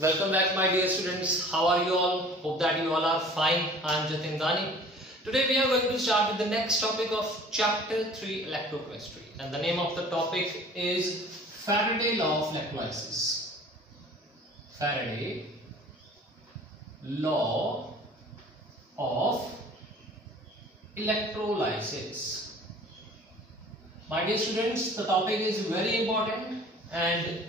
Welcome back, my dear students. How are you all? Hope that you all are fine. I am Jatin Dani. Today we are going to start with the next topic of chapter 3 electrochemistry, and the name of the topic is Faraday law of electrolysis. Faraday law of electrolysis. My dear students, the topic is very important, and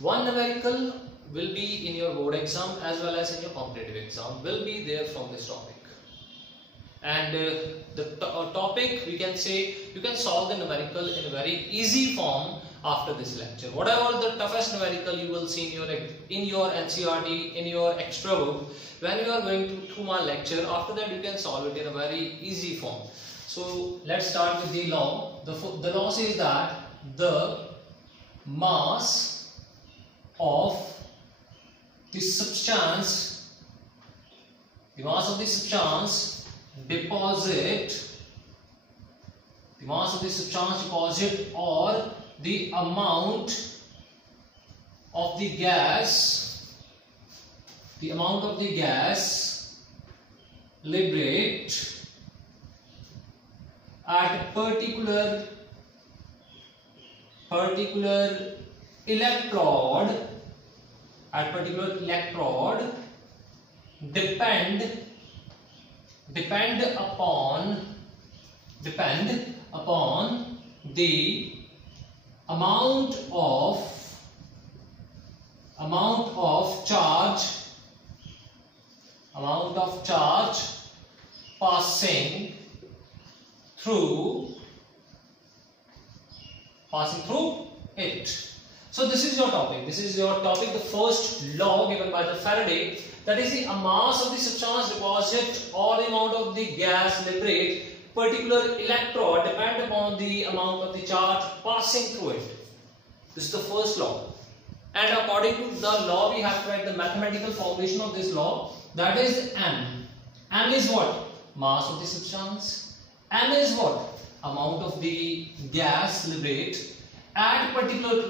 one numerical will be in your board exam as well as in your competitive exam will be there from this topic. And the topic, we can say, you can solve the numerical in a very easy form after this lecture. Whatever the toughest numerical you will see in your NCERT, in your extra book, when you are going through my lecture, after that you can solve it in a very easy form. So let's start with the law. The law says that the mass of the substance deposit or the amount of the gas liberate at a particular electrode depend upon the amount of charge passing through it. So this is your topic. The first law given by the Faraday, that is the mass of the substance deposit or the amount of the gas liberate particular electrode depend upon the amount of the charge passing through it. This is the first law. And according to the law, we have to write the mathematical formulation of this law. That is M. M is what? Mass of the substance. M is what? Amount of the gas liberate at particular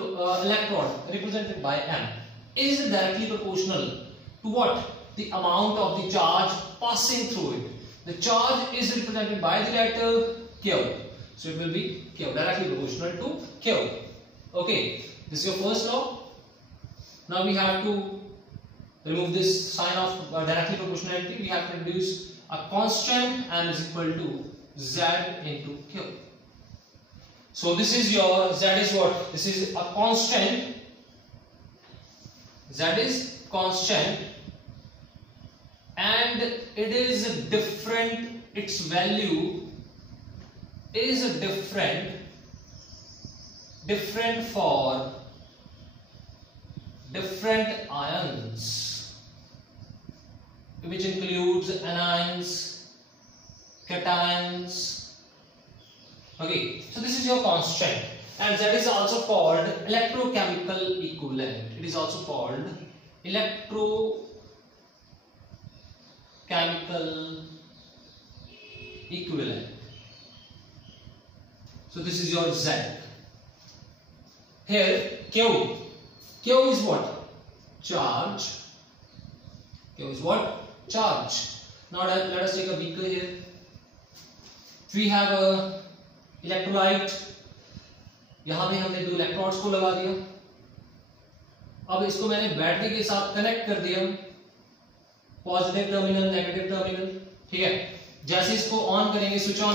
electrode represented by M is directly proportional to what? The amount of the charge passing through it. The charge is represented by the letter Q. So it will be Q, directly proportional to Q. Okay, this is your first law. Now we have to remove this sign of directly proportionality. We have to introduce a constant M is equal to Z into Q. So this is your Z is what? This is a constant. Z is constant, and it is different. Its value is different for different ions, which includes anions, cations. Okay, so this is your constant, and that is also called electrochemical equivalent. It is also called electrochemical equivalent. So this is your Z. Here Q is what? Charge. Q is what? Charge. Now let us take a beaker here. We have a electrolyte, यहां पे हमने दो electrodes को लगा दिया. अब इसको मैंने बैटरी के साथ कनेक्ट कर दिया, पॉजिटिव टर्मिनल, नेगेटिव टर्मिनल. ठीक है, जैसे इसको ऑन करेंगे, स्विच ऑन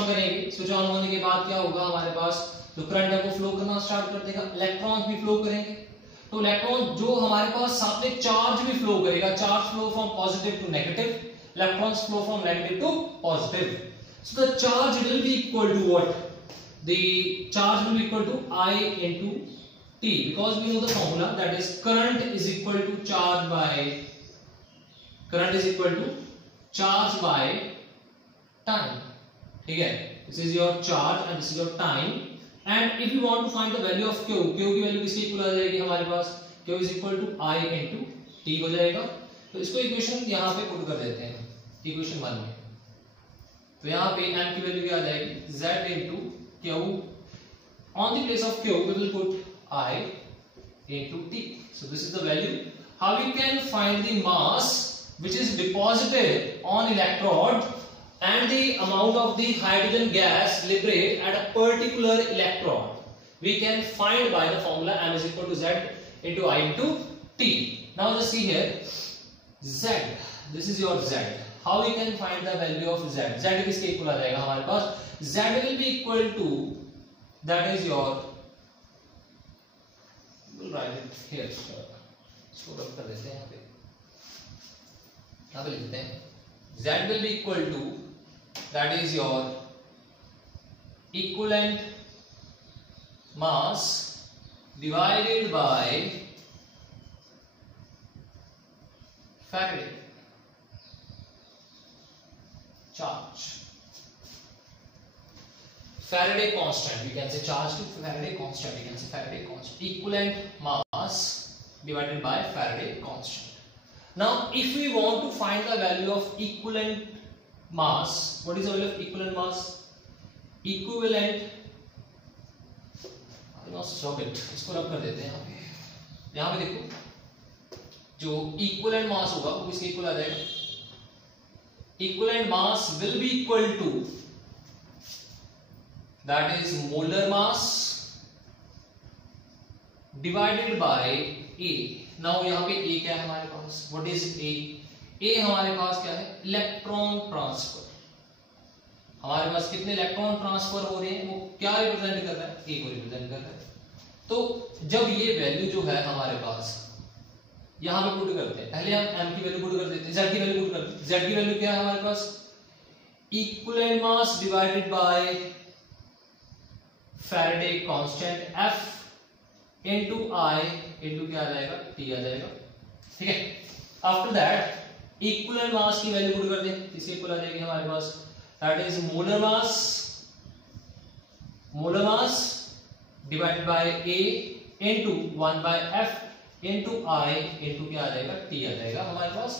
होने के बाद क्या होगा? हमारे पास जो करंट है वो फ्लो करना स्टार्ट कर देगा, इलेक्ट्रॉन्स भी फ्लो करेंगे. तो इलेक्ट्रॉन जो हमारे पास साथ में चार्ज भी फ्लो करेगा, charge flow from positive to negative, electrons flow from negative to positive. So the charge will be equal to what? The charge will be equal to I into T, because we know the formula, that is current is equal to charge by time. ठीक है, this is your charge and this is your time. And if you want to find the value of Q की value किसकी equal आ जाएगी हमारे पास? Q is equal to I into T हो जाएगा. तो इसको इक्वेशन यहाँ पे पुट कर देते हैं, इक्वेशन 1 में. तो यहाँ पे M की वैल्यू क्या आ जाएगी? Z into Q. On the place of Q we will put I into T. So this is the value how we can find the mass which is deposited on electrode and the amount of the hydrogen gas liberated at a particular electrode. We can find by the formula m is equal to z into I into t. Now just see here, z, this is your z. How we can find the value of z? Z किसके equal आ जाएगा हमारे पास? Z will be equal to, that is your, we'll write it here. इसको रब कर देते हैं यहाँ पे लिखते हैं z will be equal to, that is your equivalent mass divided by Faraday charge. Faraday constant, we can say charge to Faraday constant, we can say Faraday constant, equivalent mass divided by Faraday constant. Now if we want to find the value of equivalent mass, what is the value of equivalent mass? Equivalent, stop it, इसको रब कर देते हैं यहाँ पे देखो, जो equivalent mass होगा वो किसके इक्वल आ जाएगा? Equivalent mass will be equal to, that is molar mass divided by A. Now यहाँ पे A क्या है हमारे पास? What is A? A हमारे पास क्या है? Electron transfer. हमारे पास कितने इलेक्ट्रॉन ट्रांसफर हो रहे हैं, वो क्या रिप्रेजेंट कर रहा है? A को रिप्रेजेंट कर रहा है. तो जब ये वैल्यू जो है हमारे पास यहां पे पुट करते हैं, पहले हम m की वैल्यू पुट कर देते हैं, z की वैल्यू पुट करते हैं. z की वैल्यू क्या है हमारे पास? Equivalent mass divided by Faraday constant f into I into क्या आ जाएगा? t आ जाएगा. ठीक है. आफ्टर दैट इक्विवेलेंट मास की वैल्यू पुट कर दें, इसके इक्वल आ जाएगी हमारे पास, that is molar mass divided by a into 1 by f into I into क्या आ जाएगा? t आ जाएगा हमारे पास.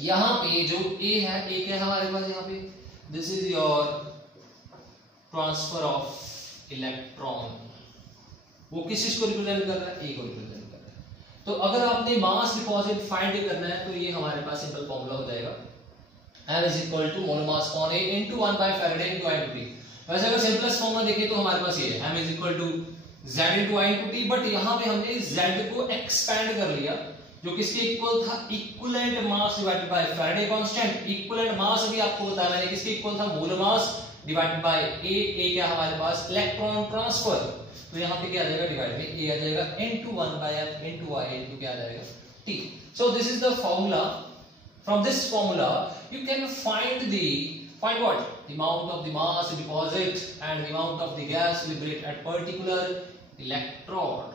यहाँ पे जो a है, a क्या है हमारे पास यहाँ पे? This is your transfer of electron. वो किस चीज को रिप्रेजेंट कर रहा है? a को रिप्रेजेंट कर रहा है. तो अगर आपने मास डिपॉजिट फाइंड करना है तो ये हमारे पास सिंपल फॉर्मूला हो जाएगा, m is equal to molar mass upon a into 1 by Faraday into I into t. वैसे अगर सिंपलेस्ट फॉर्म में देखें तो हमारे पास ये है, m is equal to z into I into t, but यहाँ पे हमने z को एक्सपैंड कर लिया, जो किसके इक्वल था? Equivalent mass divided by Faraday constant. Equivalent mass भी आपको बताया मैंने किसके इक्वल था? Molar mass divided by a क्या हमारे पास? Electron transfer. तो यहाँ पे क्या आ जाएगा? डिवाइड में a आ जाएगा into 1 by f into I into क्या आ जाएगा? t. So this is the formula. From this formula you can find what? The amount of the mass deposit and the amount of the gas liberated at particular electrode.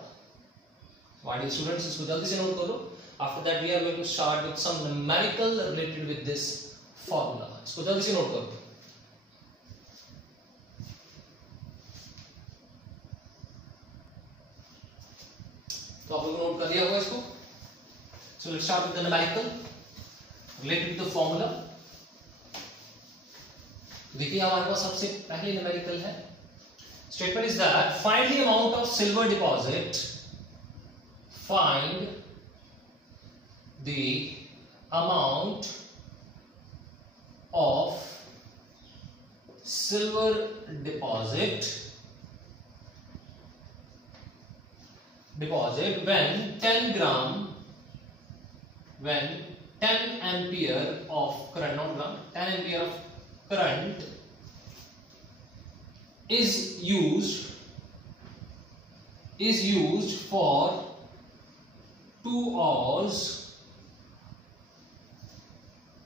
Why dear students, इसको जल्दी से note करो. After that we are going to start with some numerical related with this formula. इसको जल्दी से note करो. तो आप लोग नोट कर दिया होगा इसको. So let's start with the numerical related to the formula. देखिए हमारे पास सबसे पहले न्यूमेरिकल है. Statement is that find the amount of silver deposit, find the amount of silver deposit when 10 gram, when 10 ampere of current, not gram, 10 ampere of current is used for 2 hours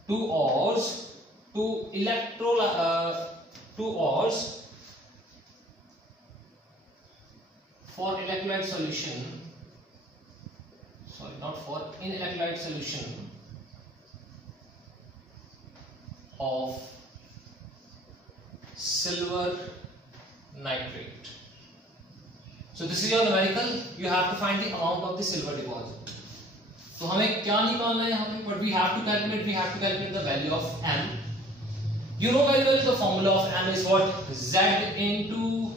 to 2 hours for electrolyte solution, sorry, not for, in electrolyte solution of silver nitrate. So this is your numerical. You have to find the amount of the silver deposit. तो हमें क्या निकालना है यहाँ पे? But we have to calculate the value of m. You know very well the formula of m is what? Z into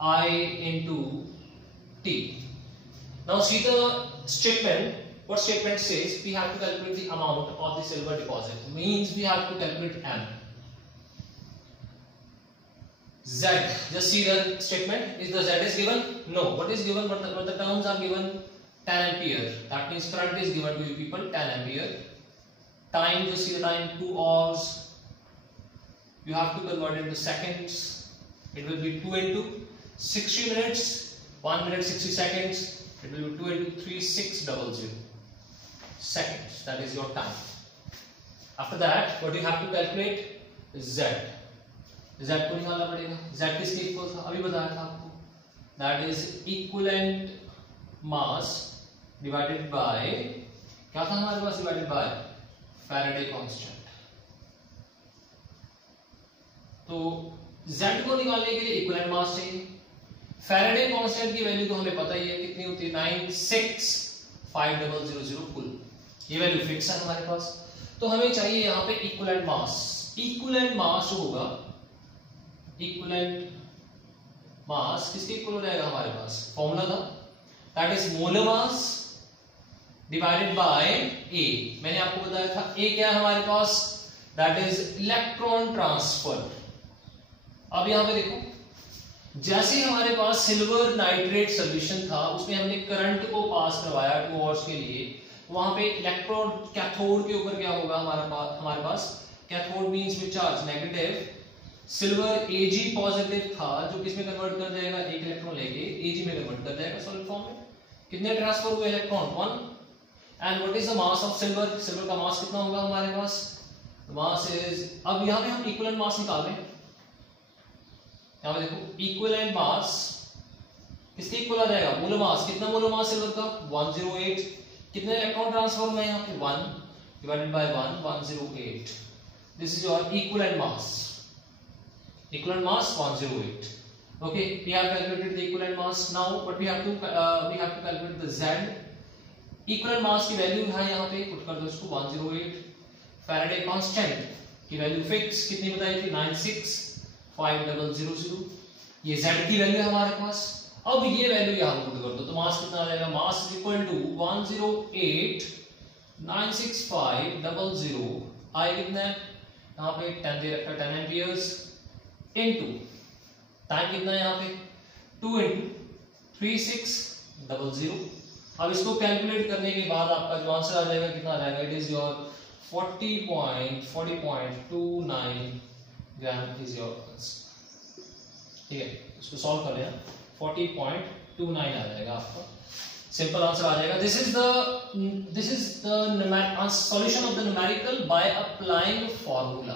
I into t. Now see the statement. what statement says we have to calculate the amount of the silver deposit, means we have to calculate M. Z, just see the statement. Is the Z is given? No. What is given? But the terms are given 10 ampere. That means current is given to you people 10 ampere. Time, just see the time, 2 hours. You have to convert it into seconds. It will be 2 into 60 minutes, 1 minute 60 seconds. It will be 2 into 3600 seconds. That is your time. After that, what you have to calculate is Z. Z को निकालना पड़ेगा. Z किसके equal था? अभी बताया था आपको. That is equivalent mass divided by, क्या था हमारे पास? divided by Faraday constant. तो Z को निकालने के लिए equivalent mass चाहिए. Faraday constant की वैल्यू तो हमें पता ही है कितनी होती है, 965,000 कुल. ये वैल्यू फिक्स है हमारे पास. तो हमें चाहिए यहाँ पे equivalent mass. equivalent mass जो होगा, इक्विवेलेंट मास किसके इक्वल हो जाएगा हमारे पास? फॉर्मूला था, that is molar mass divided by A. मैंने आपको बताया था ए क्या है हमारे पास? That is electron transfer. अब यहां पे देखो, जैसे हमारे पास सिल्वर नाइट्रेट सॉल्यूशन था, उसमें हमने करंट को पास करवाया 2 आवर्स के लिए, वहां पे इलेक्ट्रोड कैथोड के ऊपर क्या होगा हमारे पास? Cathode means with charge negative. Silver Ag positive था, जो किसमें कन्वर्ट कर जाएगा? एक इलेक्ट्रॉन लेके Ag में कन्वर्ट कर जाएगा सॉलिड फॉर्म में. कितने ट्रांसफर हुए electron? 1. And what is the mass of silver? Silver का मास कितना होगा हमारे पास? मास इज, अब यहां पे हम इक्विवेलेंट मास निकाल रहे हैं. यहां पे देखो, इक्विवेलेंट मास किसके इक्वल आ जाएगा? Molar mass. कितना मोलर मास सिल्वर का? 108. कितने इलेक्ट्रॉन ट्रांसफर हुए यहां पे? 1 divided by 1, 108. This is your equivalent mass. Equivalent mass 108. Okay, we have calculated the equivalent mass. Now, what we have to calculate the Z. Equivalent mass की value है यहाँ पे, put कर दो इसको 108. Faraday constant की वैल्यू फिक्स कितनी बताई थी? 965,000. ये Z की वैल्यू है हमारे पास. अब ये वैल्यू यहाँ पुट कर दो, तो मास कितना आ जाएगा? Mass is equal to 108 965,000. I कितना है यहाँ पे? 10 दे रखा है, 10 एम्पियर्स इनटू टाइम कितना है यहाँ पे? 2 into 3600. अब इसको कैलकुलेट करने के बाद आपका जो आंसर आ जाएगा कितना आ जाएगा? It is your 40.29 gram is your answer. ठीक है, इसको सॉल्व कर लेना. 40.29 आ जाएगा आपका. सिंपल आंसर आ जाएगा. This is the solution of the numerical by applying formula.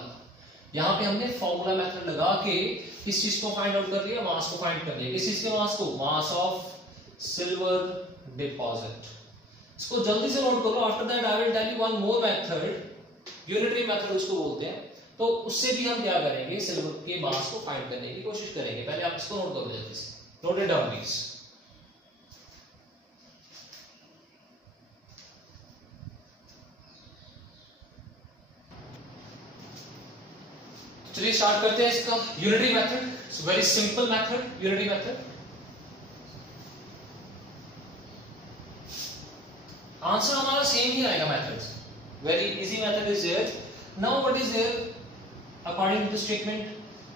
यहां पे हमने फॉर्मूला मेथड लगा के किस चीज को फाइंड आउट कर लिया? मास को फाइंड कर लिया. किस चीज के मास को? Mass of silver deposit. इसको जल्दी से नोट करो. After that I will tell you one more method, unitary method उसको बोलते हैं. तो उससे भी हम क्या करेंगे? सिल्वर के मास को फाइंड करने की कोशिश करेंगे. पहले आप इसको नोट करो जल्दी से. Note it down please. चलिए स्टार्ट करते हैं इसका unitary method. Very simple method, unitary method. Answer हमारा सेम ही आएगा. Method very easy method is there. Now what is there according to the statement?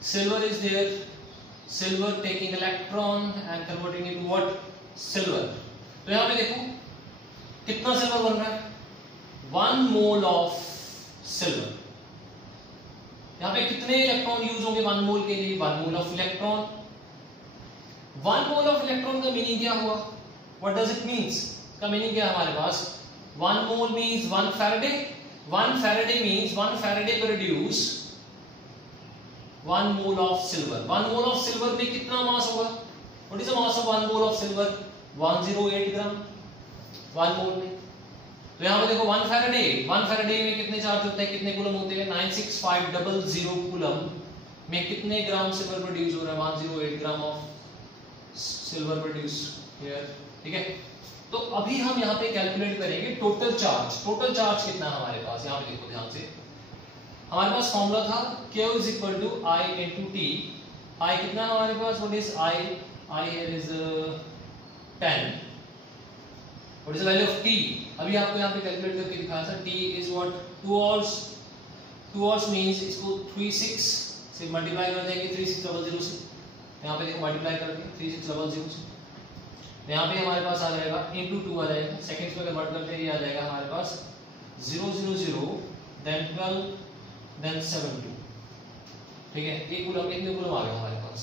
Silver is there. Silver taking electron and converting into what? Silver. तो यहां पे देखो कितना silver बन रहा है? 1 मोल ऑफ सिल्वर. यहाँ पे कितने इलेक्ट्रॉन यूज होंगे 1 मोल के लिए? 1 mole of electron. 1 mole of electron का मीनिंग क्या हुआ? What does it means? का मीनिंग क्या है हमारे पास? 1 mole means 1 Faraday. 1 Faraday means 1 Faraday produce 1 mole of silver. 1 mole of silver में कितना मास होगा? What is the mass of 1 mole of silver? 108 gram 1 mole में. तो यहां पे देखो 1 फैराडे में कितने चार्ज होते हैं? कितने कूलम होते हैं? 96500 कूलम में कितने ग्राम सिल्वर प्रोड्यूस हो रहा है? 108 gram of silver produce here. ठीक है, तो अभी हम यहाँ पे कैलकुलेट करेंगे टोटल चार्ज. टोटल चार्ज कितना है हमारे पास? यहाँ पे देखो ध्यान से. हमारे पास फॉर्मूला था Q is equal to I into T. I कितना है हमारे पास? What is I? I here is 10. What is the value of t? अभी आपको यहाँ पे कैलकुलेट करके दिखाया था, t is what 2 hours means इसको 36 से मल्टीप्लाई कर देंगे 3600 से, यहाँ पे देखो मल्टीप्लाई करके 3600 से, यहाँ पे हमारे पास आ जाएगा into 2 आ जाएगा, सेकंड्स में कन्वर्ट करते ये आ जाएगा हमारे पास 000 then 12 then 72, ठीक है। एक कूलम कितने कूलम आ गया हमारे पास,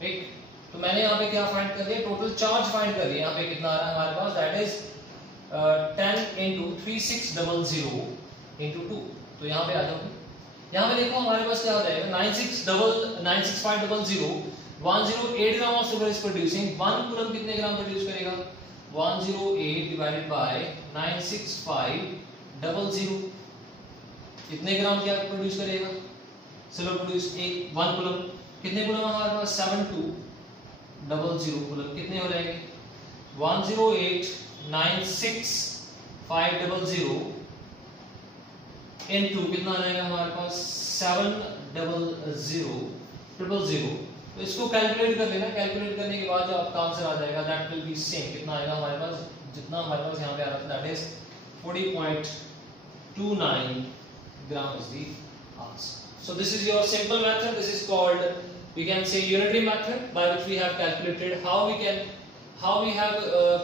ठीक। तो मैंने यहाँ पे क्या फाइंड कर दिया, टोटल चार्ज फाइंड कर दिया। यहाँ पे कितना आ रहा है हमारे पास, दैट इज 10 into 3600 into 2। तो यहाँ पे आ जाओगे, यहाँ पे देखो हमारे पास क्या हो जाएगा 96500 108 gram of silver is producing. 1 coulomb कितने ग्राम प्रोड्यूस करेगा, 108 डिवाइडेड बाय 96500 कितने ग्राम क्या प्रोड्यूस करेगा, सिल्वर प्रोड्यूस 1 कूलम। कितने कूलम हमारे पास, 7200 कूलम कितने हो जाएंगे, 108 96500 इनटू कितना आ जाएगा हमारे पास 70000। तो इसको कैलकुलेट कर लेना, कैलकुलेट करने के बाद जो आपका आंसर आ जाएगा दैट विल बी सेम। कितना आएगा हमारे पास, जितना हमारे पास यहाँ पे आ रहा था that is 40.29 gram is the answer. So this is your simple method. This is called, we can say, unitary method, by which we have calculated how we have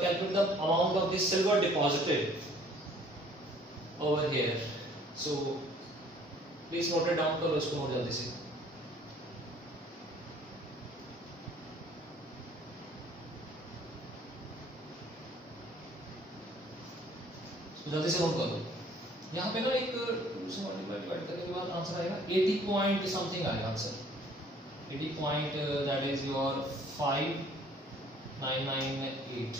calculated the amount of the silver deposited over here. So please note it down, करो इसको note जल्दी से। जल्दी से note कर लो। यहाँ पे ना एक 2 से मल्टीप्लाई डिवाइड करने के बाद आंसर आएगा 80 पॉइंट समथिंग आएगा answer, 80 point that is your 5998।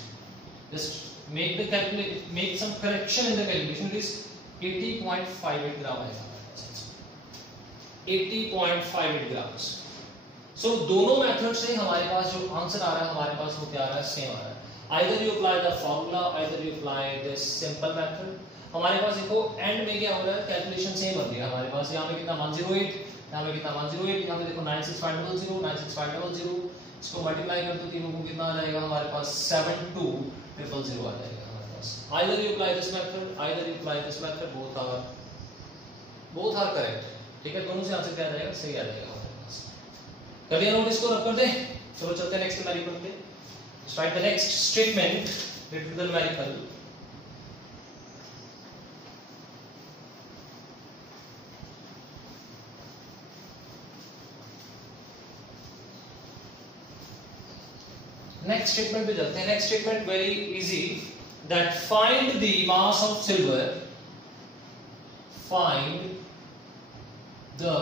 Just make the calculate, make some correction in the calculation, it is 80.58 gram आएगा, 80.58 ग्राम्स। सो दोनों मेथड से हमारे पास जो आंसर आ रहा है हमारे पास वो क्या आ रहा है, सेम आ रहा है। Either you apply the formula, either you apply this simple method। हमारे पास देखो एंड में क्या हो रहा है, कैलकुलेशन सेम बन गया हमारे पास। यहाँ पे कितना 108, यहाँ पे कितना 108, यहाँ पे देखो 96500 96500, इसको मल्टीप्लाई करते हो तीनों को कितना आ जाएगा हमारे पास 72000 आ जाएगा हमारे पास। Either you apply this method, either you apply this method, both are correct, ठीक है। दोनों से आंसर क्या आ जाएगा, सही आ जाएगा हमारे पास। कर दिया नोट, इसको रख कर दे। चलो चलते हैं नेक्स्ट न्यूमेरिकल पे। Write the next statement related to the numerical। Next statement पे चलते हैं। Next statement very easy, that find the mass of silver, find the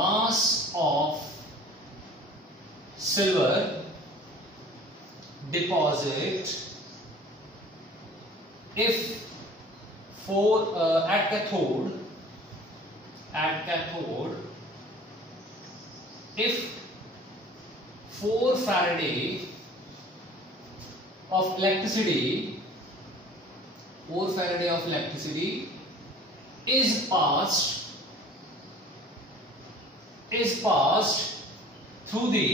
mass of silver deposit if at cathode if 4 Faraday of electricity is passed through the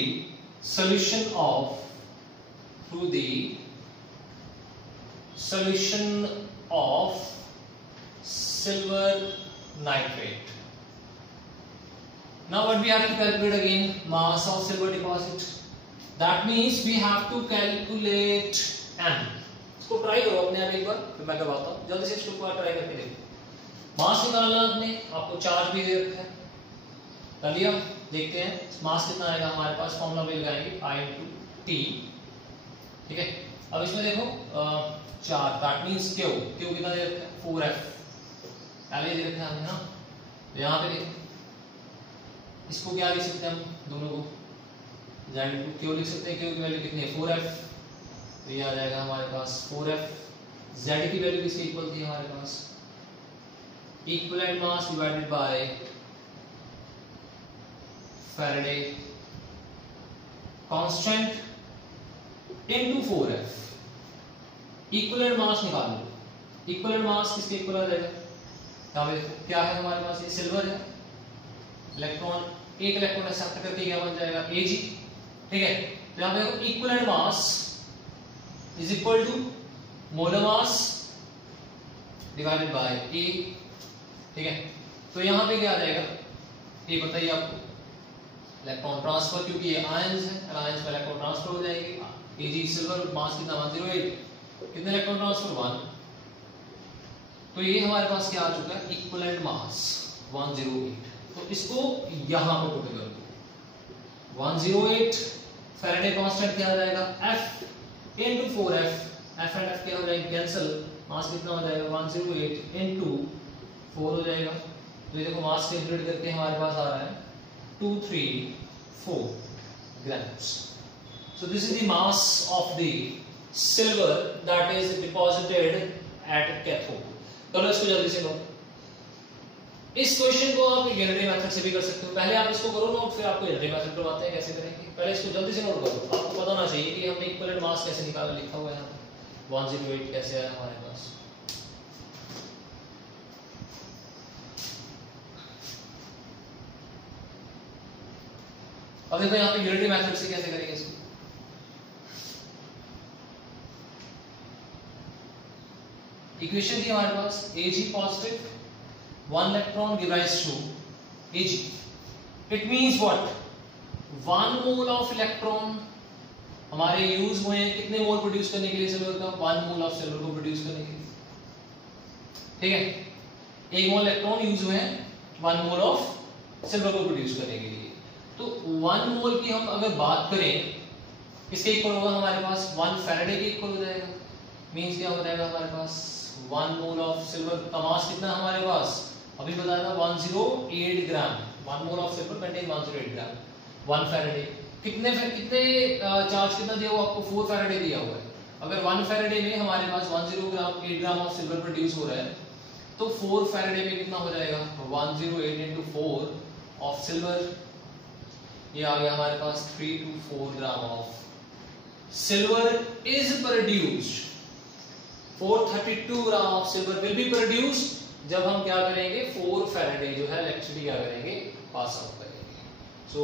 solution of silver nitrate। Now what we have to calculate again, mass of silver deposit, that means we have to calculate m। इसको try करो अपने आप एक बार, फिर मैं करवाता हूँ। जल्दी से इसको ट्राई करके देखो। मास निकालना आपने, आपको चार्ज भी दे रखा है, कर लिया। देखते हैं मास कितना आएगा हमारे पास, फॉर्मूला में लगाएंगे I into T, ठीक है। अब इसमें देखो चार्ज, दैट मींस Q कितना दे रखा है, 4F पहले दे रखा है हमने ना। तो यहाँ पे देखो इसको क्या लिख सकते हैं हम, दोनों को Z into Q लिख सकते हैं। Q की वैल्यू कितनी है, 4F। तो ये आ जाएगा हमारे पास 4F। Z की वैल्यू किसके इक्वल थी हमारे पास, equivalent mass divided by Faraday constant into 4F। Equivalent mass निकाल लो, इक्विवेलेंट मास किसके इक्वल आ जाएगा, क्या है हमारे पास, ये सिल्वर है, इलेक्ट्रॉन एक इलेक्ट्रॉन एक्सेप्ट करके क्या बन जाएगा Ag, ठीक है। तो यहाँ पे equivalent mass is equal to molar mass divided by A. ठीक है, तो यहां पे क्या आ जाएगा, ये बताइए आपको, इलेक्ट्रॉन ट्रांसफर, क्योंकि ये आयंस है, आयंस में इलेक्ट्रॉन ट्रांसफर हो जाएगी। Ag सिल्वर, मास कितना 108, कितने इलेक्ट्रॉन ट्रांसफर 1, तो ये हमारे पास क्या आ चुका है, इक्विवेलेंट मास 108। तो इसको यहां पे पुट कर दो, 108 फैराडे कांस्टेंट क्या आ जाएगा, F into 4F, F and F क्या हो जाएगा कैंसिल, मास कितना हो जाएगा 108 into 4 हो जाएगा। तो ये देखो मास कैलकुलेट करके हमारे पास आ रहा है 234 grams. So this is the mass of the silver that is deposited at cathode. चलो इसको जल्दी से नोट, इस क्वेश्चन को आप यूनिटरी मेथड से भी कर सकते हो। पहले आप इसको करो नोट, फिर आपको यूनिटरी मेथड करवाते हैं कैसे करेंगे। पहले इसको जल्दी से नोट करो, आपको पता होना चाहिए कि हमने इक्विवेलेंट मास कैसे निकाला, लिखा हुआ है यहाँ 108 कैसे आया हमारे पास। अब देखो यहाँ पे यूनिटरी मेथड से कैसे करेंगे इसको। इक्वेशन थी हमारे पास Ag positive, 1 electron give rise to Ag, it means what, 1 mole of electron हमारे यूज हुए हैं कितने मोल प्रोड्यूस करने के लिए सिल्वर का, 1 मोल ऑफ सिल्वर को प्रोड्यूस करने के लिए। ठीक है, 1 मोल इलेक्ट्रॉन यूज हुए हैं 1 मोल ऑफ सिल्वर को प्रोड्यूस करने के लिए। तो 1 मोल की हम अगर बात करें, किसके इक्वल होगा हमारे पास, 1 फैराडे के इक्वल हो जाएगा। मींस क्या हो जाएगा हमारे पास, 1 मोल ऑफ सिल्वर का मास कितना है हमारे पास, अभी बताया था 108 gram. 1 mole of silver contain 108 gram, 1 Faraday. कितने चार्ज कितना दिया हुआ आपको, 4 फैराडे दिया हुआ है। अगर 1 फैराडे में हमारे पास 10 ग्राम ऑफ सिल्वर प्रोड्यूस हो रहा है, तो 4 फैराडे में कितना हो जाएगा, 108 into 4 ऑफ सिल्वर, ये आ गया हमारे पास 324 gram of silver is produced. 432 gram of silver will be produced जब हम क्या करेंगे, 4 फैराडे जो है इलेक्ट्रिसिटी क्या करेंगे, पास आउट करेंगे। सो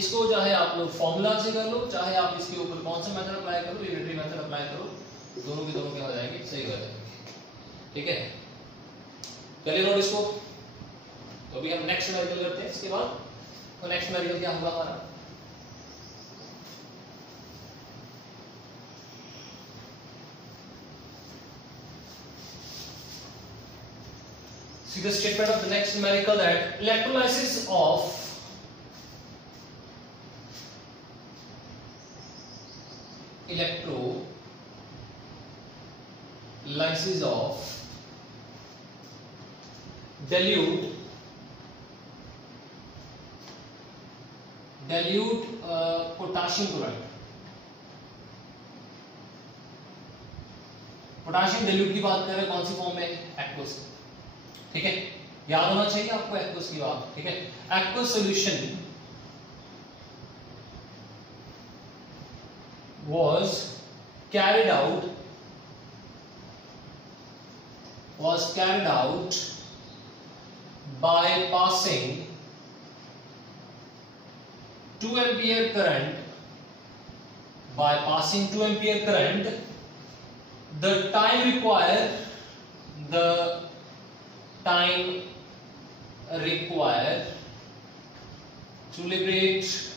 इसको चाहे आप लोग फॉर्मूला से कर लो, चाहे आप इसके ऊपर कौन सा मेथड अप्लाई करो, यूनिटरी मेथड अप्लाई करो, दोनों के दोनों क्या हो जाएंगे, सही हो जाएंगे। ठीक है, चलिए नोट इसको। तो अभी हम नेक्स्ट न्यूमेरिकल करते हैं इसके बाद। तो नेक्स्ट न्यूमेरिकल क्या होगा हमारा, see the statement of the next numerical that electrolysis of dilute potassium chloride. Potassium dilute की बात कर रहे हैं, कौन सी फॉर्म में, एक्वस। ठीक है, याद होना चाहिए आपको एक्वस की बात। ठीक है, aqueous solution was carried out by passing 2 ampere current, the time required to liberate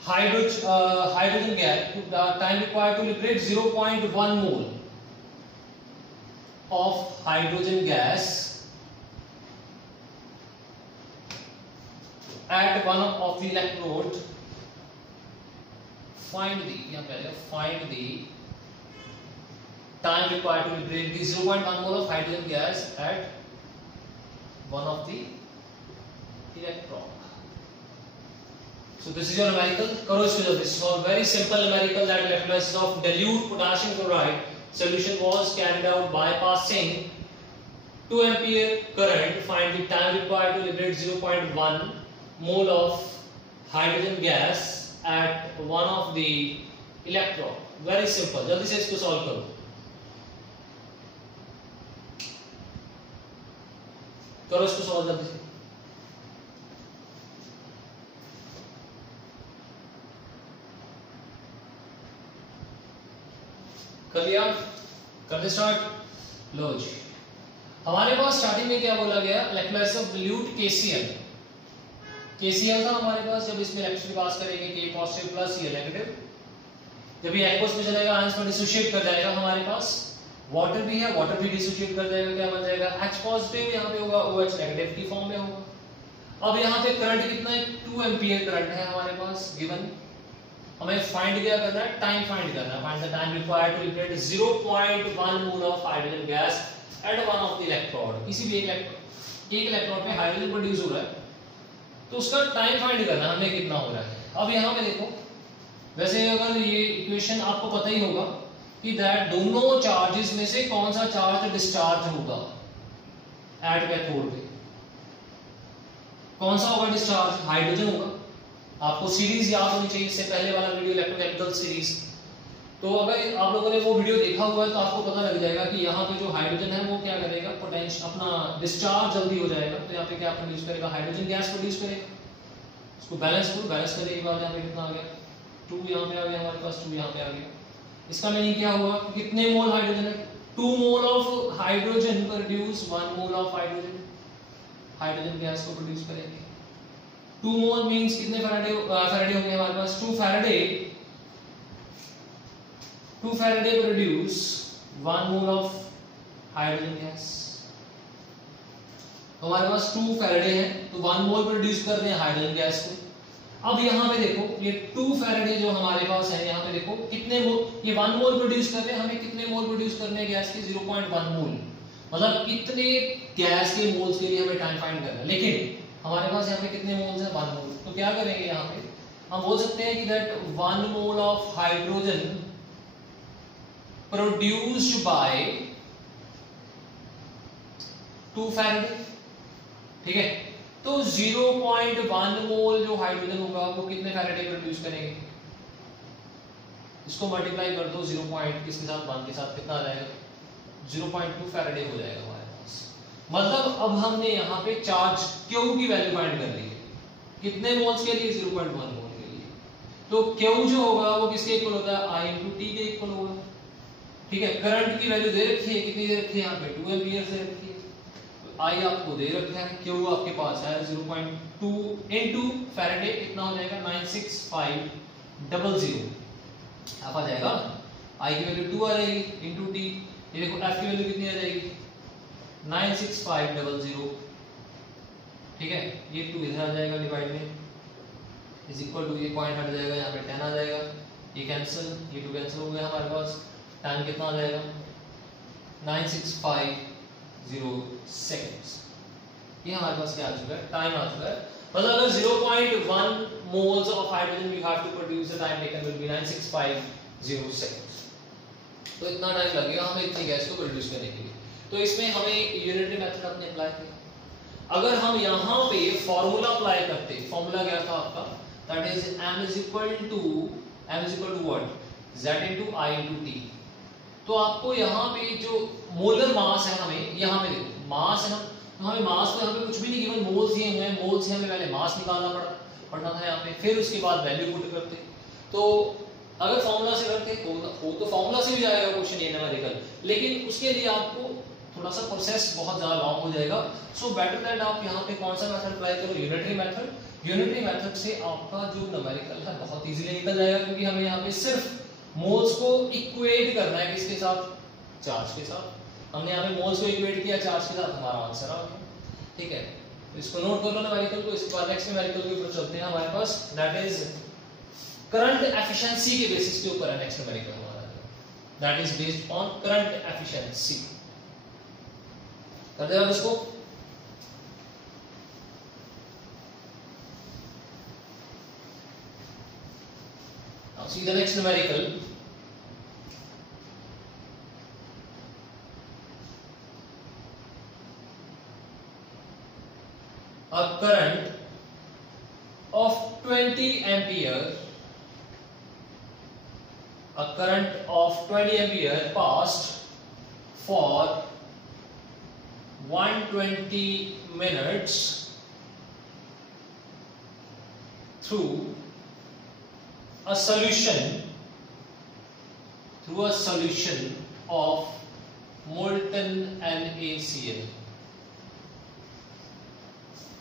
hydrogen gas, the time required to liberate 0.1 mole of hydrogen gas at one of the electrode. Find the time required to liberate the 0.1 mole of hydrogen gas at one of the electrode. So this is your numerical. करो इसको जल्दी। This is a very simple numerical that electrolysis of dilute potassium chloride solution was carried out by passing 2 ampere current. Find the time required to liberate 0.1 mole of hydrogen gas at one of the electrode. Very simple. जल्दी से इसको solve करो। करो इसको solve जल्दी से। कर लिया, करते स्टार्ट। लो जी, हमारे पास स्टार्टिंग में क्या बोला गया, electrolysis of dilute KCl। KCl था हमारे पास, जब इसमें इलेक्ट्रिसिटी पास करेंगे K पॉजिटिव प्लस ये नेगेटिव, जब ये एक्वस में चलेगा आयंस में डिसोसिएट कर जाएगा, हमारे पास वाटर भी है, वाटर भी डिसोसिएट कर जाएगा, क्या बन जाएगा H पॉजिटिव, यहाँ पे होगा OH नेगेटिव की फॉर्म में होगा। अब यहाँ पे करंट कितना है, 2 एम्पियर करंट है हमारे पास गिवन। हमें फाइंड क्या करना है, टाइम फाइंड करना है। Find the time required to liberate 0.1 mole of hydrogen gas at one of the electrode. किसी भी एक इलेक्ट्रोड पे हाइड्रोजन प्रोड्यूस हो रहा है, तो उसका टाइम फाइंड करना है हमें कितना हो रहा है। अब यहाँ पे देखो, वैसे अगर ये इक्वेशन आपको पता ही होगा कि दैट दोनों चार्जेस में से कौन सा चार्ज डिस्चार्ज होगा एट कैथोड पे, कौन सा होगा डिस्चार्ज, हाइड्रोजन होगा। आपको सीरीज याद होनी चाहिए, इससे पहले वाला वीडियो इलेक्ट्रोकेमिकल सीरीज। तो अगर आप लोगों ने वो वीडियो देखा हुआ है तो आपको पता लग जाएगा कि यहाँ पे जो हाइड्रोजन है वो क्या करेगा, पोटेंशियल अपना डिस्चार्ज जल्दी हो जाएगा, तो यहाँ पे क्या प्रोड्यूस करेगा, हाइड्रोजन गैस प्रोड्यूस करेगा। इसको बैलेंस करो, बैलेंस करने के बाद यहाँ पे कितना आ गया, 2 यहाँ पे आ गया हमारे पास, 2 यहाँ पे आ गया। इसका मीनिंग क्या हुआ, कितने मोल हाइड्रोजन है, 2 मोल of hydrogen produce 1 mole of hydrogen gas को प्रोड्यूस करेंगे। 2 मोल मींस कितने फैराडे होंगे हमारे पास, 2 Faraday produce 1 mole of hydrogen gas. तो हमारे पास 2 फैराडे है, तो 1 मोल प्रोड्यूस कर रहे हैं हाइड्रोजन गैस को। अब यहाँ पे देखो, ये 2 फैराडे जो हमारे पास है, यहाँ पे देखो कितने मोल, ये 1 मोल प्रोड्यूस कर रहे हैं, हमें कितने मोल प्रोड्यूस करने हैं गैस के, 0.1 मोल। मतलब इतने गैस के मोल्स के लिए हमें टाइम फाइंड करना है, लेकिन हमारे पास यहाँ पे कितने मोल्स हैं, 1 मोल। तो क्या करेंगे यहाँ पे, हम बोल सकते हैं कि that 1 mole of hydrogen produced by 2 Faraday, ठीक है। तो 0.1 मोल जो हाइड्रोजन होगा वो कितने फैराडे प्रोड्यूस करेंगे, इसको मल्टीप्लाई कर दो 0. किसके साथ, 1 के साथ, कितना आ जाएगा, 0.2 फैराडे हो जाएगा हमारे पास। मतलब अब हमने यहाँ पे चार्ज Q की वैल्यू फाइंड कर ली है, कितने मोल्स के लिए, 0.1 मोल के लिए। तो Q जो होगा वो किसके इक्वल होता है, I × T के इक्वल होगा, ठीक है। करंट की वैल्यू दे रखी है, कितनी दे रखी है यहाँ पे, 2 एम्पियर से रखी है। I आपको दे रखा है, Q आपके पास है 0.2 into फैराडे, कितना हो जाएगा 96500। अब आ जाएगा I की वैल्यू 2 आ जाएगी into T, ये देखो F की वैल्यू कितनी आ जाएगी 96500, ठीक है। ये 2 इधर आ जाएगा डिवाइड में, इज इक्वल टू, ये पॉइंट हट जाएगा, यहाँ पे 10 आ जाएगा, ये कैंसिल, ये 2 कैंसिल हो गया हमारे पास। टाइम कितना आ जाएगा 9650 सेकंड्स। ये हमारे पास क्या आ चुका है, टाइम आ चुका है। मतलब अगर 0.1 moles of hydrogen we have to produce, the time taken will be 9650 seconds. तो इतना टाइम लगेगा हमें इतनी गैस को प्रोड्यूस करने के लिए। तो इसमें हमें यूनिटरी मेथड अपने अप्लाई किया। अगर हम यहाँ पे फॉर्मूला अप्लाई करते, फॉर्मूला क्या था आपका, that is m is equal to what, z into I into t। तो आपको यहाँ पे जो मोलर मास है, हमें यहाँ पे देखो मास है ना, तो हमें मास तो यहाँ पे कुछ भी नहीं गिवन, मोल्स दिए हुए हैं, मोल्स से हमें पहले मास निकालना पड़ना था यहाँ पे, फिर उसके बाद वैल्यू पुट करते। तो अगर फॉर्मूला से करते हो तो फॉर्मूला से भी जाएगा क्वेश्चन ये न्यूमेरिकल, लेकिन उसके लिए आपको थोड़ा सा प्रोसेस बहुत ज्यादा लॉन्ग हो जाएगा। सो बेटर दैट आप यहाँ पे कौन सा मेथड अप्लाई करो, यूनिटरी मेथड। यूनिटरी मेथड से आपका जो न्यूमेरिकल है बहुत इजीली निकल जाएगा, क्योंकि हमें यहाँ पे सिर्फ मोल्स को इक्वेट करना है, किसके साथ, चार्ज के साथ। हमने यहाँ पे मोल्स को इक्वेट किया चार्ज के साथ, हमारा आंसर आ गया, ठीक है। तो इसको नोट कर लो न्यूमेरिकल को। इसके बाद नेक्स्ट न्यूमेरिकल के ऊपर चलते हैं हमारे पास, दैट इज करंट एफिशिएंसी के बेसिस के ऊपर है नेक्स्ट न्यूमेरिकल हमारा, that is based on current efficiency. कर दे आप इसको। Now see the next numerical. A current of 20 ampere, a current of 20 ampere passed for 120 minutes through a solution through a solution of molten NaCl.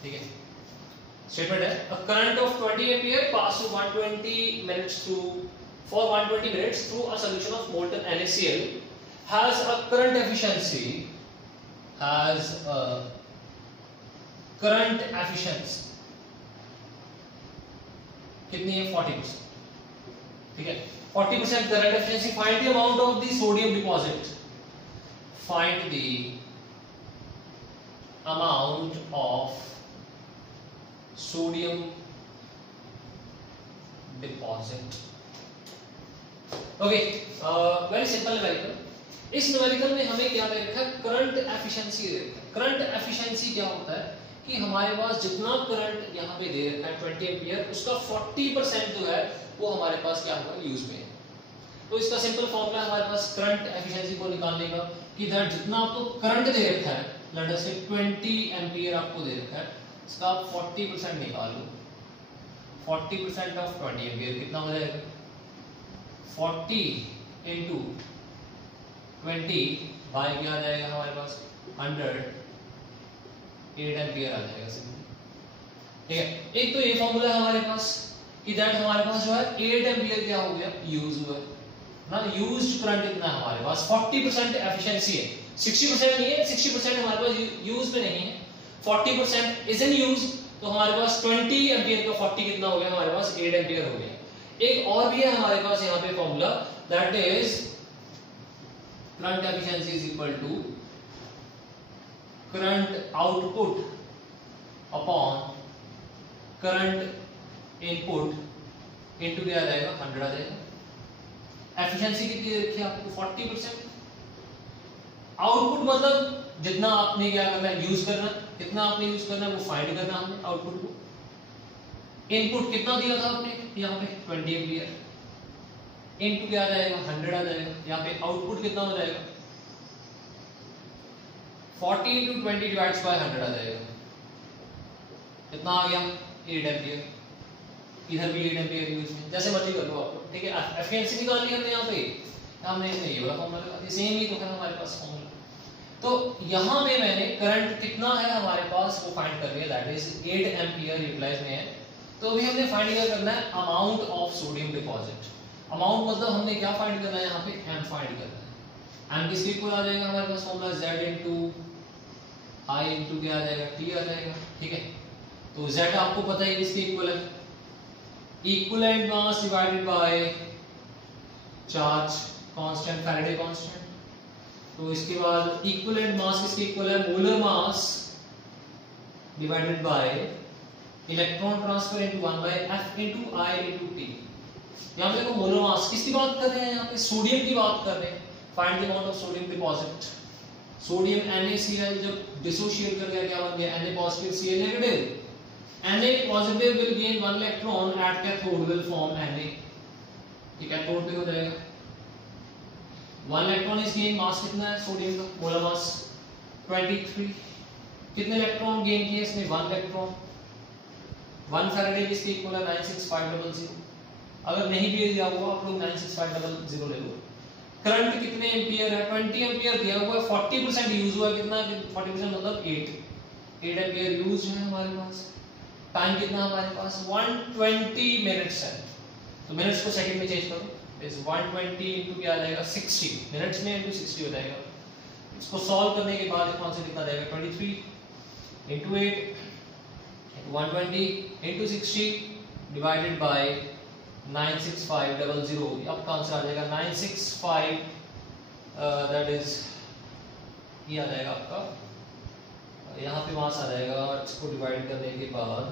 ठीक है, statement है a current of 20 ampere pass through 120 minutes for 120 minutes through a solution of molten NaCl has a current efficiency कितनी है 40%. ठीक है, 40% current efficiency. Find the amount of the sodium deposit. Find the amount of sodium deposit. Okay, very simple numerical. इस numerical में हमें क्या दे रखा है, करंट एफिशिएंसी दे रखा है. करंट एफिशिएंसी क्या होता है कि हमारे पास जितना करंट यहाँ पे दे रखा है 20 एम्पियर, उसका 40% जो है वो हमारे पास क्या होगा, यूज में है. तो इसका सिंपल फॉर्मूला हमारे पास करंट एफिशिएंसी को निकालने का कि दैट जितना आपको करंट दे रखा है, लेट अस से 20 एम्पियर आपको दे रखा है, इसका आप 40% निकाल लो. 40% ऑफ 20 एम्पियर कितना हो जाएगा, 40 इंटू 20 बाय क्या आ जाएगा हमारे पास 100, 8 एम्पियर आ जाएगा सिंपल. ठीक है, एक तो ये फॉर्मूला है हमारे पास कि दैट हमारे पास जो है 8 एम्पियर क्या हो गया, यूज हुआ ना. यूज्ड करंट कितना है हमारे पास, 40% एफिशिएंसी है, 60% नहीं है. 60% हमारे पास यूज में नहीं है, 40% इज इन यूज. तो हमारे पास 20 एम्पियर का 40 कितना हो गया हमारे पास, 8 एम्पियर हो गया. एक और भी है हमारे पास यहाँ पे formula, that is current efficiency is equal to current output upon current input into क्या आ जाएगा, 100 आ जाएगा. एफिशिएंसी कितनी दे रखी है आपको, 40%. आउटपुट मतलब जितना आपने क्या करना है, यूज करना. कितना आपने यूज करना है वो फाइंड करना हमने आउटपुट को. इनपुट कितना दिया था आपने यहाँ पे 20 एम्पियर, इनटू क्या आ जाएगा 100 आ जाएगा. यहाँ पे आउटपुट कितना हो जाएगा, 40 इंटू 20 डिवाइड्स बाय 100 आ जाएगा. कितना आ गया, 8 एम्पियर. इधर भी 8 एम्पियर यूज में, जैसे मर्जी कर लो आपको. ठीक है, एफिशिएंसी निकालनी है हमने यहाँ पे, हमने ये वाला फॉर्मूला लगा दिया. सेम ही तो है हमारे पास फॉर्मूला. तो यहाँ पे मैंने करंट कितना है हमारे पास वो फाइंड कर लिया, दैट इज 8 एम्पियर यूटिलाइज में है. तो अभी हमने फाइंड क्या करना है, amount of sodium deposit. Amount मतलब हमने क्या फाइंड करना है यहाँ पे, एम फाइंड करना है. एम किसके इक्वल आ जाएगा हमारे पास formula, Z into I into क्या आ जाएगा, T आ जाएगा. ठीक है, तो Z आपको पता है किसके इक्वल है, equivalent mass divided by charge constant, Faraday constant. तो इसके बाद इक्विवेलेंट मास किसके इक्वल है, molar mass divided by electron transfer into 1 by F into I into T. यहाँ पे देखो मोलर मास किसकी बात कर रहे हैं, यहाँ पे सोडियम की बात कर रहे हैं. Find the amount of sodium deposit. Sodium NaCl जब डिसोशिएट कर गया क्या बन गया, Na positive Cl negative. Na positive will gain 1 electron at cathode will form Na. ये कैथोड पे हो जाएगा. 1 इलेक्ट्रॉन इज गेन. मास कितना है सोडियम का, मोलर मास 23. कितने इलेक्ट्रॉन गेन किए इसने, 1 इलेक्ट्रॉन. 1 फैराडे इसके इक्वल है 96500. अगर नहीं भी दिया हुआ आप लोग 96500 ले लो. करंट कितने एम्पियर है, 20 एम्पियर दिया हुआ है, 40% यूज हुआ है. कितना 40% मतलब 8 एम्पियर यूज है हमारे पास. टाइम कितना हमारे पास 120 मिनट्स है. तो मिनट्स को सेकंड में चेंज करो, इज 120 इनटू क्या आ जाएगा 60. मिनट्स में इनटू 60 हो जाएगा. इसको सॉल्व करने के बाद आंसर कितना जाएगा 23 इनटू 8 120 इनटू 60 डिवाइडेड बाय 96500. आपका आंसर आ जाएगा 965, दैट इज ये आ जाएगा आपका, यहाँ पे मास आ जाएगा. इसको डिवाइड करने के बाद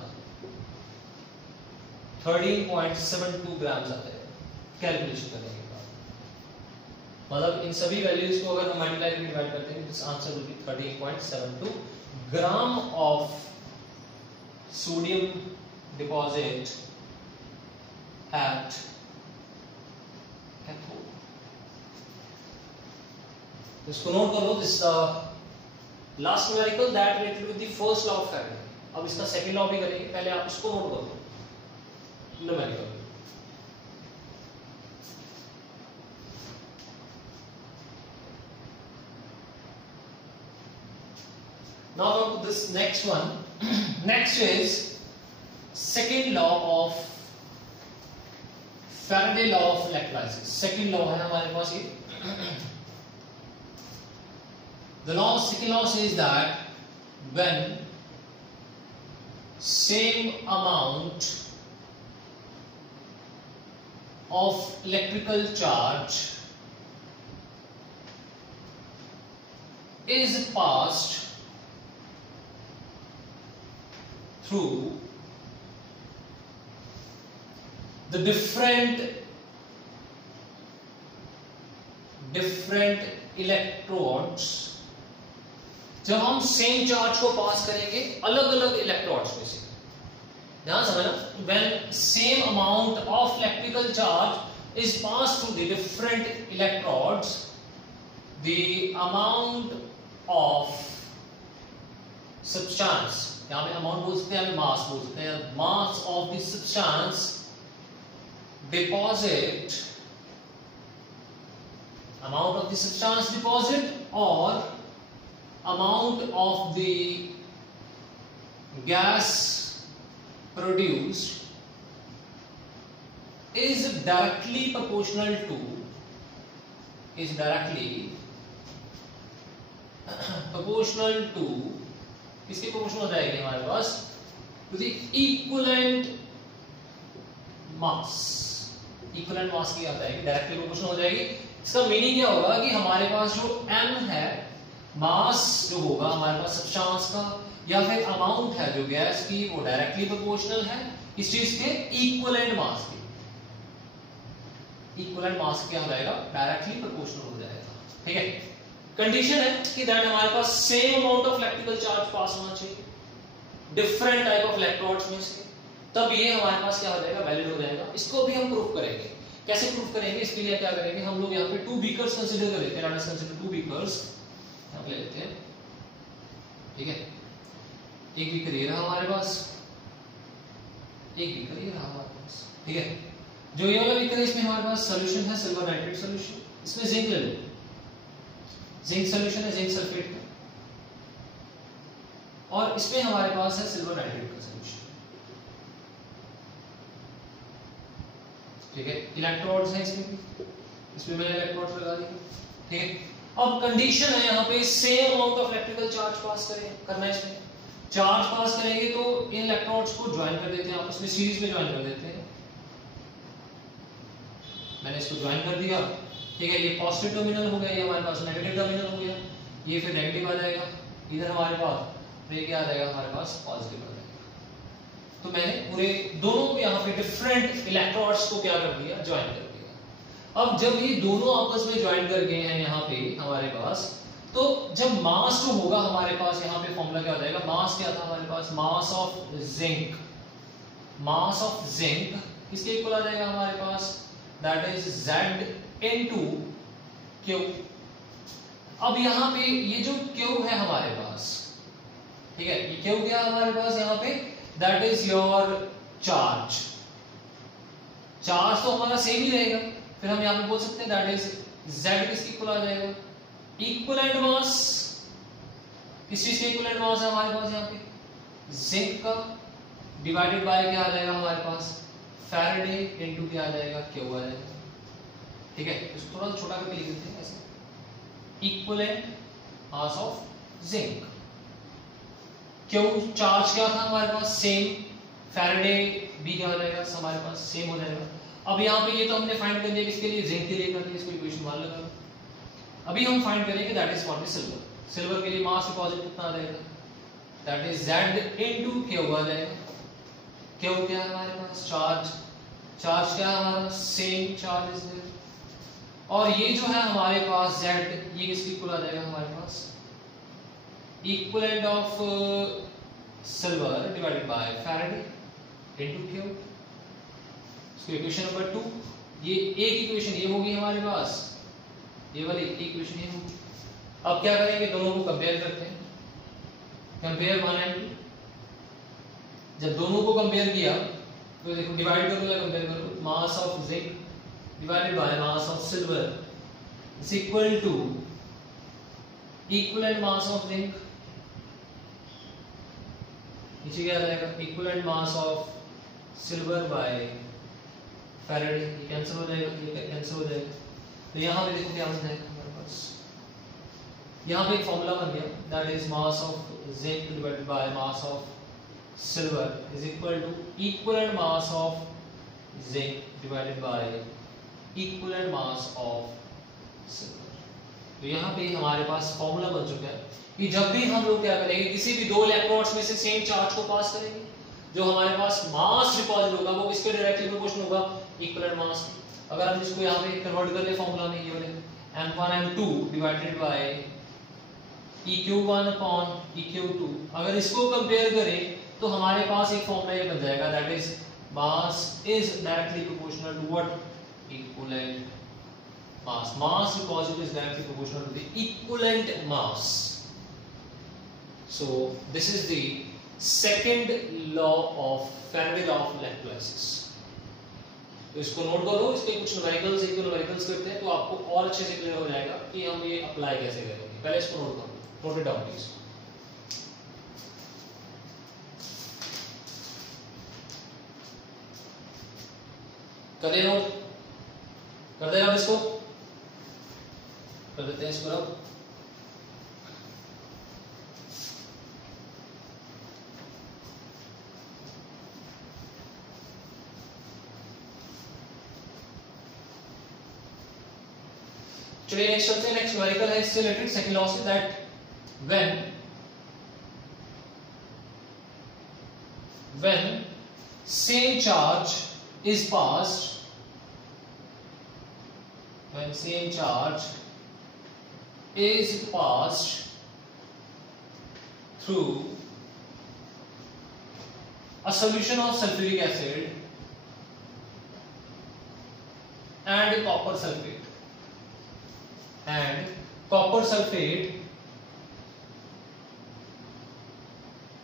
13.72 ग्राम्स आ जाएगा कैलकुलेशन करने के बाद. मतलब इन सभी वैल्यूज को अगर हम मल्टीप्लाई करके डिवाइड करते हैं, this answer will be 13.72 gram of sodium deposit at cathode. इसको नोट कर लो. This last numerical that related with the first law of Faraday. अब इसका सेकंड लॉ भी करेंगे, पहले आप इसको नोट कर लो. Numerical Now come to this next one. Next is second law of Faraday law of electrolysis. Second law है हमारे पास ये. Second law says that when same amount of electrical charge is passed through the different electrodes, जब हम same charge को पास करेंगे अलग अलग electrodes में से, ध्यान समझना, when same amount of electrical charge is passed through the different electrodes, the amount of substance, यहाँ पे amount बोल सकते हैं, यहाँ पे mass बोल सकते हैं, mass of the substance deposit, amount of the substance deposit or amount of the gas produced is directly proportional to किसके प्रोपोर्शनल हो जाएगी हमारे पास, to the equivalent mass की आता है, डायरेक्टली प्रोपोर्शनल हो जाएगी. इसका मीनिंग क्या होगा कि हमारे पास जो m है, मास जो होगा हमारे पास सब्सटेंस का, या फिर अमाउंट है जो गैस की, वो डायरेक्टली प्रोपोर्शनल है इस चीज के इक्विवेलेंट मास के. इक्विवेलेंट मास क्या हो जाएगा, डायरेक्टली प्रोपोर्शनल हो जाएगा. ठीक है, कंडीशन है कि दैट हमारे पास same amount of electrical charge pass होना चाहिए डिफरेंट टाइप ऑफ इलेक्ट्रोड्स में से, तब ये हमारे पास क्या हो जाएगा, वैलिड हो जाएगा. इसको भी हम प्रूफ करेंगे. कैसे प्रूफ करेंगे, इसके लिए क्या करेंगे, हम लोग यहाँ पे 2 बीकर्स कंसीडर कर लेते हैं. लेट अस कंसीडर 2 बीकर्स यहाँ पे ले लेते हैं. ठीक है, एक बीकर ये रहा हमारे पास, एक बीकर ये रहा हमारे पास. ठीक है, जो ये वाला बीकर है इसमें हमारे पास सॉल्यूशन है सिल्वर नाइट्रेट सॉल्यूशन, इसमें जिंक ले लो, जिंक सॉल्यूशन है जिंक सल्फेट का, और इसमें हमारे पास है सिल्वर नाइट्रेट का सॉल्यूशन. ठीक है, इलेक्ट्रोड्स हैं इसमें मैंने इलेक्ट्रोड्स लगा दिए. ठीक है, अब कंडीशन है यहाँ पे same amount of electrical charge pass करना है. इसमें चार्ज पास करेंगे तो इन इलेक्ट्रोड्स को ज्वाइन कर देते हैं आपस में, सीरीज में ज्वाइन कर देते हैं. मैंने इसको ज्वाइन कर दिया. ठीक है, ये पॉजिटिव टर्मिनल हो गया, ये हमारे पास नेगेटिव टर्मिनल हो गया, ये फिर नेगेटिव आ जाएगा इधर हमारे पास, फिर ये क्या आ जाएगा हमारे पास, पॉजिटिव आ जाएगा. तो मैंने पूरे दोनों को यहाँ पे डिफरेंट इलेक्ट्रोड्स को क्या कर दिया, ज्वाइन कर दिया. अब जब ये दोनों आपस में ज्वाइन कर गए हैं यहाँ पे हमारे पास, तो जब मास जो होगा हमारे पास, यहाँ पे फॉर्मूला क्या हो जाएगा, मास क्या था हमारे पास, mass of zinc. Mass of zinc किसके इक्वल आ जाएगा हमारे पास, that is Z into Q. अब यहाँ पे ये जो Q है हमारे पास, ठीक है, ये Q क्या है हमारे पास यहाँ पे, that is your charge. Charge तो हमारा सेम ही रहेगा, फिर हम यहाँ पे बोल सकते हैं दैट इज Z किसके इक्वल आ जाएगा, इक्विवेलेंट मास. किस चीज के इक्विवेलेंट मास है हमारे पास यहाँ पे, जिंक का, डिवाइडेड बाय क्या आ जाएगा हमारे पास, फैराडे इनटू क्या आ जाएगा, Q आ जाएगा. ठीक है, इसको थोड़ा छोटा करके लिख देते हैं ऐसे, इक्विवेलेंट मास ऑफ जिंक. क्यों, चार्ज क्या था हमारे पास, सेम, फैराडे भी क्या हो जाएगा हमारे पास, सेम हो जाएगा. अब यहाँ पे ये तो हमने फाइंड कर लिया किसके लिए, जिंक के लिए कर लिया, इसको इक्वेशन 1 लगा. अभी हम फाइंड करेंगे that is for the silver. Silver के लिए मास डिपॉजिट कितना आ जाएगा, that is Z into Q आ जाएगा. Q क्या है हमारे पास, चार्ज. चार्ज क्या है हमारा, सेम चार्ज इज देयर. और ये जो है हमारे पास Z, ये किसके इक्वल आ जाएगा हमारे पास, equivalent of silver divided by Faraday into Q. इसको इक्वेशन नंबर 2, ये एक इक्वेशन ये होगी हमारे पास, ये वाली इक्वेशन ये होगी. अब क्या करेंगे, दोनों को कंपेयर करते हैं. Compare 1 and 2. जब दोनों को कंपेयर किया तो देखो, डिवाइड करो या कंपेयर करो, मास of zinc divided by mass of silver is equal to equivalent mass of zinc. नीचे क्या आ जाएगा, equivalent mass of silver by Faraday, ये कैंसिल हो जाएगा, ये कैंसिल हो जाएगा। तो यहाँ पे देखो क्या बन जाएगा हमारे पास, यहाँ पे एक फॉर्मूला बन गया, that is mass of zinc divided by mass of silver is equal to equivalent mass of zinc divided by equivalent mass of silver. तो यहाँ पे हमारे पास फॉर्मूला बन चुका है कि जब भी हम लोग क्या करेंगे, किसी भी दो इलेक्ट्रोड्स में से सेम चार्ज को पास करेंगे, जो हमारे पास मास डिपॉजिट होगा वो किसके डायरेक्टली प्रोपोर्शनल होगा, इक्विवेलेंट मास। अगर हम इसको यहाँ पे कन्वर्ट कर ले फॉर्मूला में, ये वाले m1 m2 divided by eq1 upon eq2, अगर इसको कंपेयर करें तो हमारे पास एक फॉर्मूला ये बन जाएगा, that is mass is directly proportional to what, equivalent mass. Mass deposit is directly proportional to the equivalent mass. So this is the second law of Faraday law of electrolysis. तो इसको note करो, इसके कुछ numericals, एक दो numericals करते हैं तो आपको और अच्छे से क्लियर हो जाएगा कि हम ये अप्लाई कैसे करेंगे। पहले इसको नोट करो, नोट इट डाउन प्लीज। कर दे नोट, कर देगा इसको, कर देते हैं इसको अब। चलिए नेक्स्ट चलते हैं, नेक्स्ट न्यूमेरिकल है इससे रिलेटेड, सेकंड लॉ से, that when same charge is passed, when same charge is passed through a solution of sulfuric acid and copper sulfate,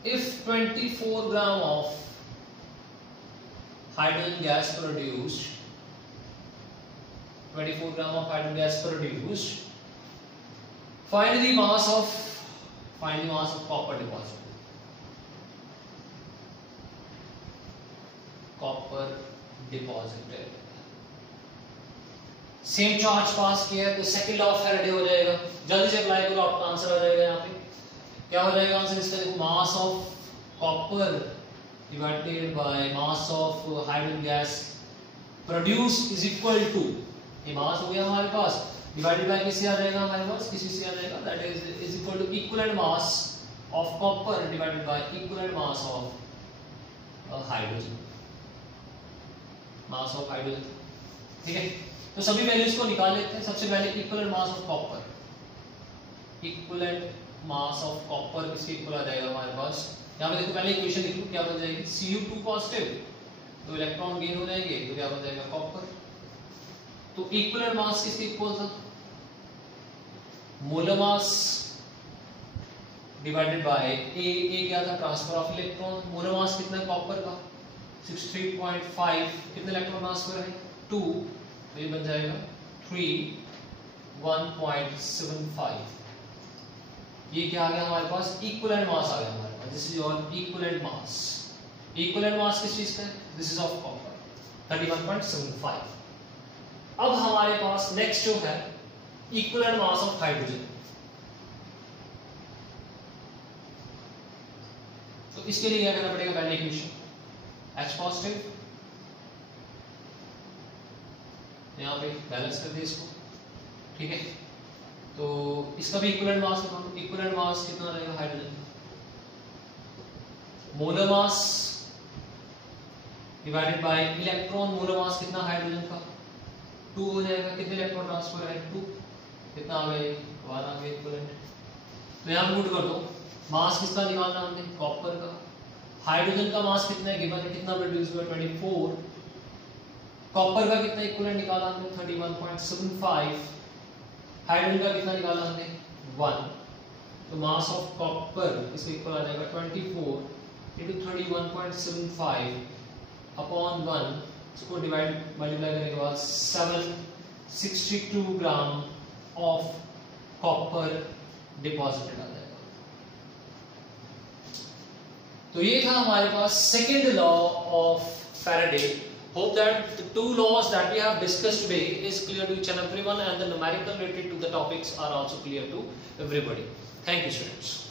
if 24 gram of hydrogen gas produced, 24 gram of hydrogen gas produced, find the mass of copper deposit, copper deposited। Same charge pass किया है तो second law of Faraday हो जाएगा, जल्दी से apply करो, आपका answer आ जाएगा। यहाँ पे क्या हो जाएगा आंसर इसका, देखो, mass of copper divided by mass of hydrogen gas produce is equal to, ये मास हो गया हमारे पास, डिवाइडेड बाय किससे आ जाएगा हमारे पास, किसी से आ जाएगा, that is equal to equivalent mass of copper divided by equivalent mass of hydrogen, mass of hydrogen. ठीक है, तो सभी वैल्यूज को निकाल लेते हैं। सबसे पहले equivalent mass of copper, equivalent mass of copper किसके इक्वल आ जाएगा हमारे पास, यहाँ पे देखो पहले इक्वेशन लिख लो, क्या बन जाएगी, Cu2 पॉजिटिव, तो इलेक्ट्रॉन गेन हो जाएंगे, तो क्या बन जाएगा कॉपर। तो इक्विवेलेंट मास किसके इक्वल था, मोलर मास डिवाइडेड बाय ए क्या था, transfer of electron. Molar mass कितना है कॉपर का, 63.5, कितने इलेक्ट्रॉन ट्रांसफर है, 2, तो ये बन जाएगा 1.75। ये क्या आ गया हमारे पास, इक्विवेलेंट मास आ गया हमारे पास, this is your equivalent mass. Equivalent mass किस चीज का है, दिस इज ऑफ कॉपर, 31.75। अब हमारे पास नेक्स्ट जो है इक्विवेलेंट मास ऑफ हाइड्रोजन, तो इसके लिए क्या करना पड़ेगा, पहले इक्वेशन H पॉजिटिव, यहाँ पे बैलेंस कर दिए इसको। ठीक है, तो इसका भी इक्विवेलेंट मास निकालो, इक्विवेलेंट मास कितना रहेगा hydrogen, molar mass divided by electron, molar mass कितना हाइड्रोजन का, 2 हो जाएगा, कितने इलेक्ट्रॉन ट्रांसफर है, 2, कितना आ गया, 1 आ गया इक्विवेलेंट। तो यहाँ पुट कर दो, मास किसका निकालना हमने, कॉपर का। हाइड्रोजन का मास कितना है गिवन है, कितना प्रोड्यूस हुआ, 24, कॉपर का कितना इक्विवेलेंट निकाला हमने, 31.75, हाइड्रोजन का कितना निकाला हमने, 1, तो मास ऑफ कॉपर इसके इक्वल आ जाएगा 24 into 31.75 अपॉन 1, इसको डिवाइड मल्टीप्लाई करने के बाद 762 ग्राम ऑफ कॉपर डिपॉजिटेड आ जाएगा। तो ये था हमारे पास second law of Faraday. Hope that the two laws that we have discussed today is clear to each and everyone, and the numerical related to the topics are also clear to everybody. Thank you, students.